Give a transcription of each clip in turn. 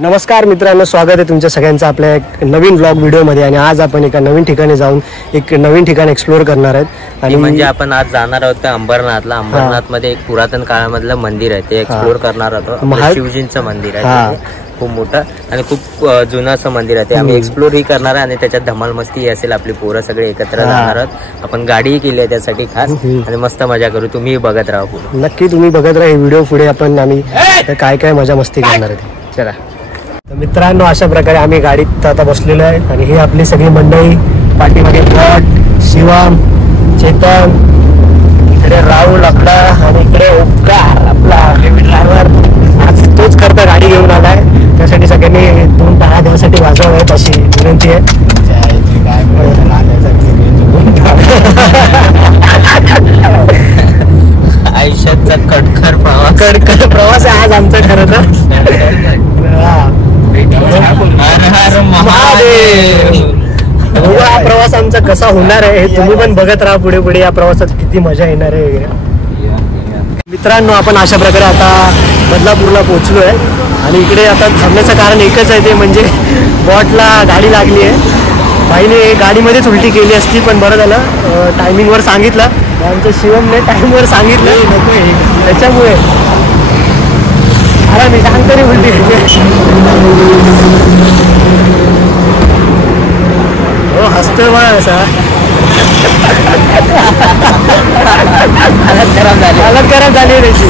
नमस्कार मित्रांनो, स्वागत आहे तुमच्या सगळ्यांचं आपल्या एक नवीन व्लॉग व्हिडिओमध्ये. आणि आज आपण एका नवीन ठिकाणी जाऊन एक नवीन ठिकाण एक्सप्लोअर करणार आहेत. आणि म्हणजे आपण आज जाणार आहोत अंबरनाथला. अंबरनाथ मध्ये एक पुरातन काळामधलं मंदिर आहे, ते एक्सप्लोअर करणार आहोत. शिवजींचं मंदिर आहे, खूप मोठं आणि खूप जुनं असं मंदिर आहे. ते आम्ही एक्सप्लोर ही करणार आहे आणि त्याच्यात धमाल मस्ती असेल. आपली पोरं सगळे एकत्र जाणार आहोत. आपण गाडीही केली आहे त्यासाठी खास, आणि मस्त मजा करू. तुम्ही बघत राहा, नक्की तुम्ही बघत राहा हे व्हिडिओ. पुढे आपण आम्ही काय काय मजा मस्ती करणार आहे. चला मित्रांनो, अशा प्रकारे आम्ही गाडीत आता बसलेलो आहे. आणि ही आपली सगळी मंडळी, पाठीमागे पॉट, शिवम, चेतन, इकडे राहुल आपला, आणि इकडे ओंकार आपला ड्रायव्हर. आज तोच करता गाडी घेऊन आलाय, त्यासाठी सगळ्यांनी 2 टाळ्या देण्यासाठी वाजवाव्यात अशी विनंती आहे. आयुष्याचा कडकर प्रवास आहे आज आमचा खरं तर. हा प्रवास आमचा कसा होणार आहे हे तुम्ही पण बघत राहा. पुढे पुढे या प्रवासात किती मजा येणार आहे. मित्रांनो, आपण अशा प्रकारे आता बदलापूरला पोहोचलो आहे. आणि इकडे आता थांबण्याचं कारण एकच आहे, ते म्हणजे बॉटला गाडी लागली आहे. बाईने गाडीमध्येच उलटी केली असती, पण बरं झालं टायमिंगवर सांगितलं. आमच्या शिवमने टाईमवर सांगितलं नको, त्याच्यामुळे अरे मी सांगतो रे उलटी हो हसतोय बघा असा. हालत खराब झाली त्याची.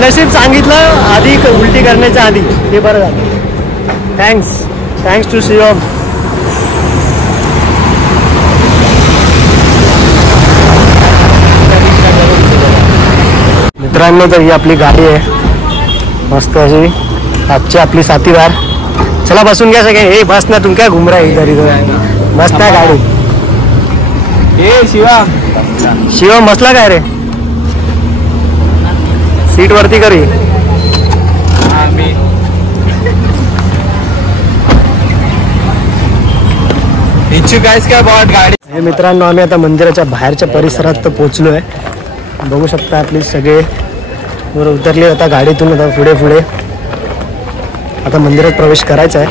नशीब सांगितलं आधी उलटी करण्याच्या आधी, ते बरं झालं. Thanks to Shivam. मित्रांनो, तर ही आपली गाडी आहे मस्त अशी, आजची आपली साथीदार. चला बसून घ्या सगळे. हे बस ना, तुम काय घुम रहा इधर इधर. मस्त आहे गाडी. शिवम बसला काय रे सीट वरती करी. हे मित्रांनो, आम्ही आता मंदिराच्या बाहेरच्या परिसरात तर पोहोचलो आहे. बघू शकता आपली सगळे वर उतरले आता गाडीतून. आता पुढे पुढे आता मंदिरात प्रवेश करायचा आहे.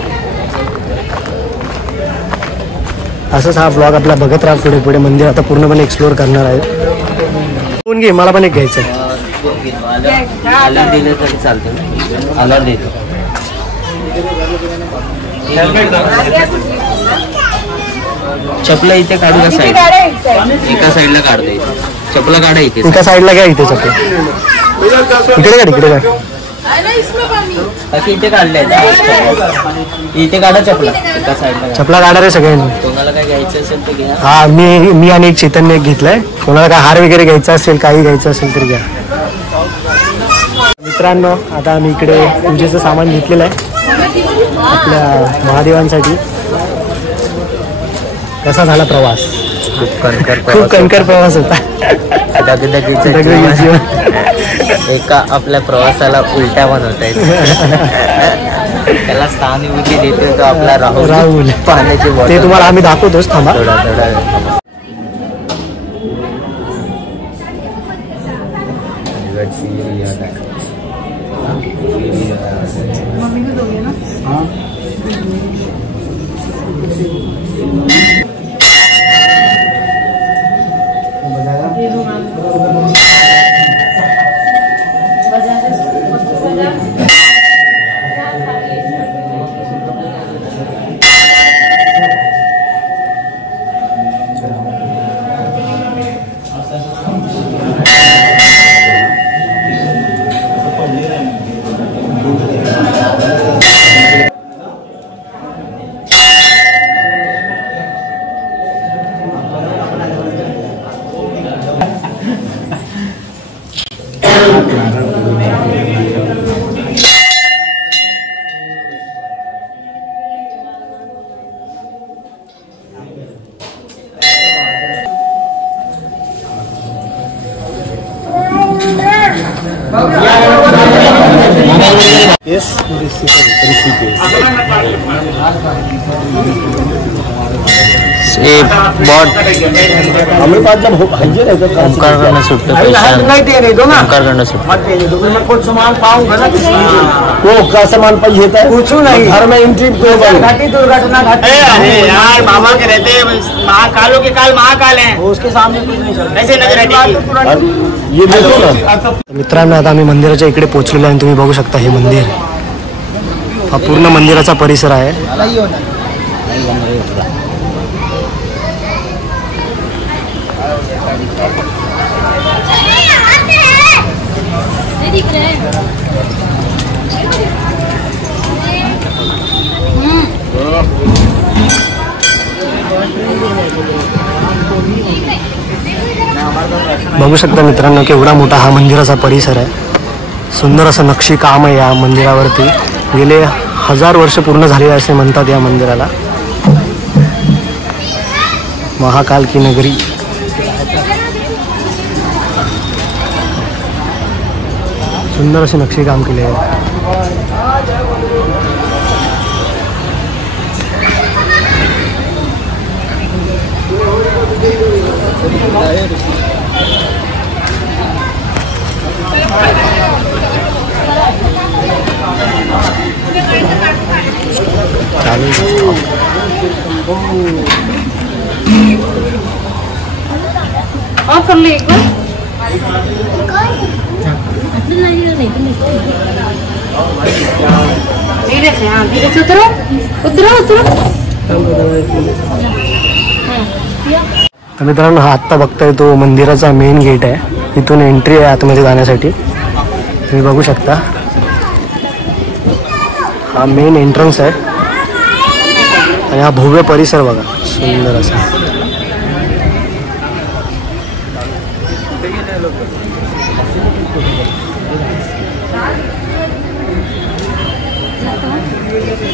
असंच हा ब्लॉग आपला बघत राहा. पुढे पुढे मंदिर आता पूर्णपणे एक्सप्लोर करणार आहे. फोन घे, मला पण एक घ्यायचं आहे. चपला इथे काढू का साईड? एका साईडला काढतो. चपला काढा इथे. एका साईडला घ्या इथे चपला. इकडे काढ, इकडे काढ. इथे काढले इथे काढा चपला. एका साईडला चपला काढा रे सगळ्यांनी. कोणाला काय घ्यायचं असेल तर घ्या. हा, मी आणि एक चेतनने एक घेतलाय. कोणाला काय हार वगैरे घ्यायचा असेल, काही घ्यायचं असेल तर घ्या. मित्रांनो, आता आम्ही इकडे पूजेचं सामान घेतलेलं आहे आपल्या महादेवांसाठी. कसा झाला प्रवास? खूप कणकर प्रवास होता. एका आपल्या प्रवासाला उलट्या बनवत आहेत. त्याला सहानुभूती देतोय तो आपला राहुल पाण्याची बॉटल. ते तुम्हाला आम्ही दाखवतोच, थांबा. थोडा Yes, receive. ए बॉट ओंकारकडनं सुटतं ओंकारकडनं सुटतं वो का सामान पर ये था कुछ नहीं घर में एंट्री दुर्घटना यार बाबा के रहते महाकालों के काल महाकाल हैं उसके सामने कुछ नहीं चलता ऐसे नजर ये देखो ना मित्रांनो आता आम्ही मंदिराच्या इकडे पोहोचलेलो आहे तुम्ही बघू शकता हे मंदिर हा पूर्ण मंदिराचा परिसर आहे बघू शकता मित्रांनो केवढा मोठा हा मंदिराचा परिसर आहे सुंदर असं नक्षी काम आहे या मंदिरावरती गेले 1000 वर्ष पूर्ण झाले असे म्हणतात या मंदिराला महाकाल की नगरी सुंदर असे नक्षी काम केले आहे कर ले एक बार धीरे से हाँ धीरे से उतरो उतरो उतरो तर मित्रांनो हा आत्ता बघताय तो मंदिराचा मेन गेट आहे इथून एंट्री आहे आतमध्ये जाण्यासाठी तुम्ही बघू शकता हा मेन एंट्रन्स आहे आणि हा भव्य परिसर बघा सुंदर असा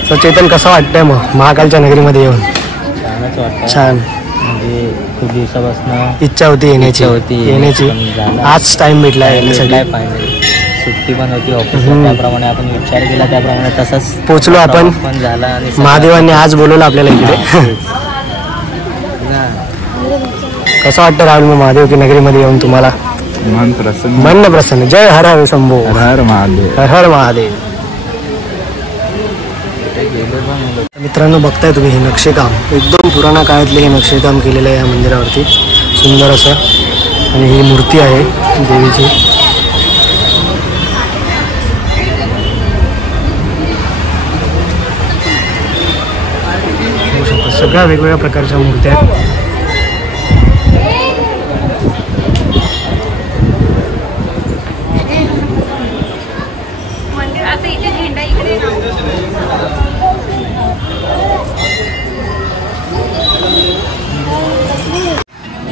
तर चेतन कसं वाटतंय मग महाकालच्या नगरीमध्ये येऊन छानच वाटतं छान म्हणजे खूप दिवसापासून इच्छा होती येण्याची आज टाइम भेटला येण्यासाठी सुट्टी पण होती ऑफिसला त्याप्रमाणे आपण विचार केला त्याप्रमाणे तसंच पोचलो आपण पण झाला आणि महादेवांनी आज बोलवलं आपल्याला इकडे कसं वाटतं राहुल मग महादेव की नगरीमध्ये येऊन तुम्हाला मन प्रसन्न जय हर हर शंभो हर महादेव हर हर महादेव मित्रांनो बघताय तुम्ही हे नक्षीकाम एकदम पुराणा काळातले हे नक्षीकाम केलेलं आहे या मंदिरावरती सुंदर असं आणि ही मूर्ती आहे देवीची सगळ्या वेगवेगळ्या प्रकारच्या मूर्त्या आहेत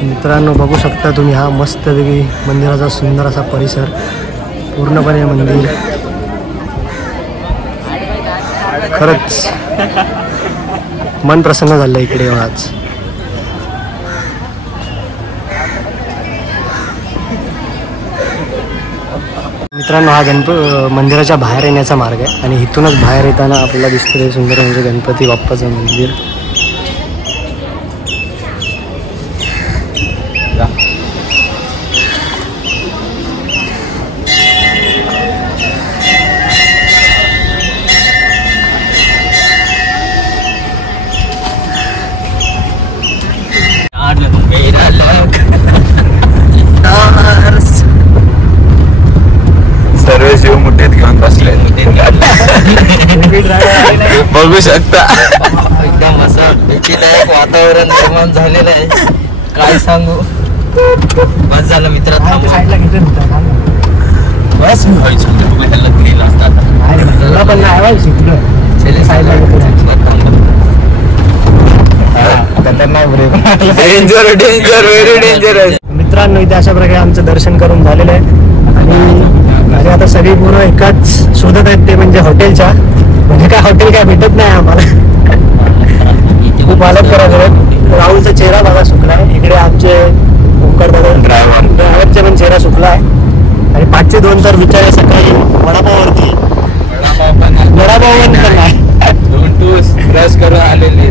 मित्रांनो बघू शकता तुम्ही हा मस्तपैकी मंदिराचा सुंदर असा परिसर पूर्णपणे मंदिर खरंच मन प्रसन्न झालं इकडे येऊन आज मित्रांनो हा मंदिराच्या बाहेर येण्याचा मार्ग आहे आणि इथूनच बाहेर येताना आपल्याला दिसतं सुंदर म्हणजे गणपती बाप्पाचं मंदिर सर्व जीव मुठीत घेऊन बसले बघू शकता एकदम असं भीतीदायक वातावरण निर्माण झालेलं आहे काय सांगू बस झालं मित्र बस डेंजर डेंजर व्हेरी डेंजरस. मित्रांनो इथे अशा प्रकारे आमचं दर्शन करून झालेलं आहे आणि आता सगळी पूर्ण एकाच शोधत आहेत ते म्हणजे हॉटेलच्या म्हणजे काय हॉटेल काय भेटत नाही आम्हाला खूप हालत करायचं राहुलचा चेहरा बघा सुकलाय इकडे आमचे ओंकार दादा ड्रायव्हरचा पण चेहरा सुकला आहे आणि 5चे 2 तर विचार सकाळी वडापावरती वडापाव ब्रश करून आलेले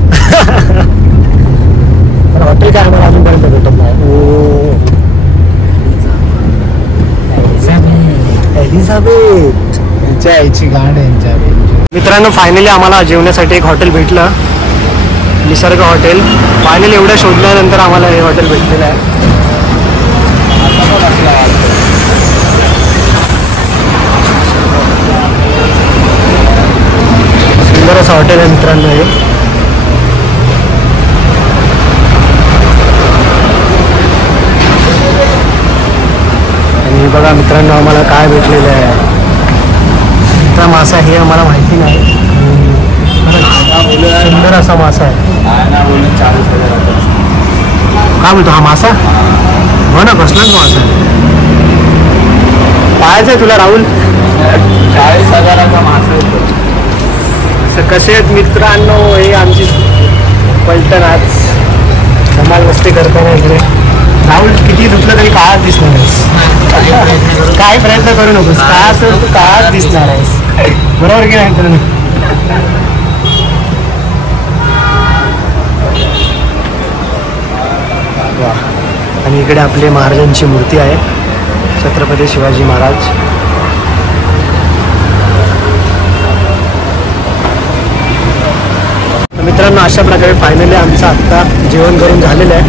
पण हॉटेल काय आम्हाला अजूनपर्यंत भेटत नाही. एलिझाबेथ यांच्या आईची गांड यांच्या मित्रांनो, फायनली आम्हाला जेवण्यासाठी एक हॉटेल भेटलं, निसर्ग हॉटेल. फायनली एवढ्या शोधल्यानंतर आम्हाला हे हॉटेल भेटलेलं आहे. सुंदर असं हॉटेल आहे मित्रांनो हे. आणि बघा मित्रांनो, आम्हाला काय भेटलेलं आहे. मासा हे आम्हाला माहिती नाही. सुंदर असा मासा आहे. काय म्हणतो हा मासा? हो ना, कसलाच मासा आहे. पाहायचं आहे तुला राहुल? 40,000चा मासा. कसे आहेत मित्रांनो, हे आमची पलटण आज धमाल मस्ती करताना इकडे. राहुल किती धुतलं तरी काळात दिसणार आहेस. काय प्रयत्न करू नकोस, काय असेल तू काळात दिसणार आहेस. बरोबर की नाही तुला? आणि इकडे आपले महाराजांची मूर्ती आहे, छत्रपती शिवाजी महाराज. मित्रांनो, अशा प्रकारे फायनली आमचं आत्ता जेवण करून झालेलं आहे.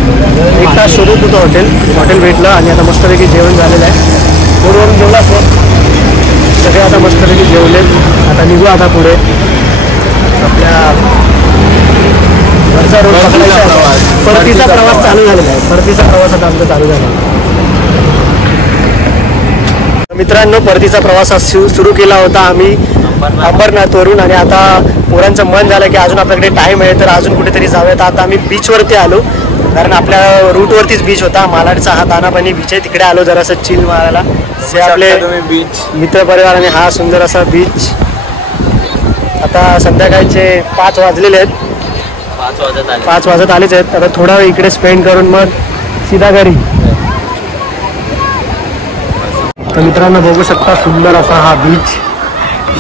1 तास शोधत होतं हॉटेल भेटलं आणि आता मस्तपैकी जेवण झालेलं आहे. रोडवरून जेवला सगळे आता मस्तपैकी जेवलेत. आता निघू आता पुढे आपल्या घरचा रोड पकडायचा. परतीचा प्रवास चालू झालेला आहे. परतीचा प्रवास आता आमचा चालू झाला आहे. मित्रांनो, परतीचा प्रवास सुरू केला होता आम्ही अंबरनाथवरून. आणि आता पोरांचं मन झालं की अजून आपल्याकडे टाईम आहे तर अजून कुठेतरी जाऊयात. आता आम्ही बीचवरती आलो, कारण आपल्या रूटवरतीच बीच होता. मालाडचा हा दानापानी बीच आहे, तिकडे आलो जरासं चिल मारायला. हे आपले बीच मित्रपरिवार आणि हा सुंदर असा बीच. आता संध्याकाळचे 5 वाजलेले आहेत. 5 वाजत आलेच आहेत. आता थोडा वेळ इकडे स्पेंड करून मग सीधा घरी. तर मित्रांनो, बघू शकता सुंदर असा हा बीच,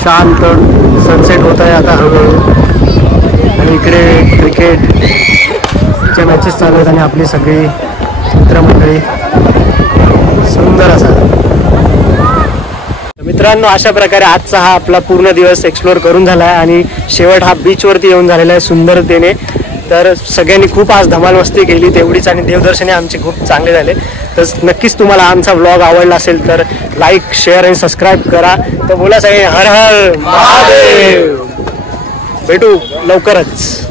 शांत. सनसेट होत आहे आता हळूहळू. आणि इकडे क्रिकेटच्या मॅचेस चालू आहेत आणि आपली सगळी मित्रमंडळी. सुंदर असा. मित्रांनो, अशा प्रकारे आजचा हा आपला पूर्ण दिवस एक्सप्लोअर करून झाला आहे आणि शेवट हा बीचवरती येऊन झालेला आहे सुंदरतेने. तर सगळ्यांनी खूप आज धमाल मस्ती केली तेवढीच, आणि देवदर्शने आमचे खूप चांगले झाले. तर नक्कीच तुम्हाला आमचा व्लॉग आवडला असेल तर लाईक, शेअर आणि सबस्क्राईब करा. तर बोला सगळे हर हर महादेव. भेटू लवकरच.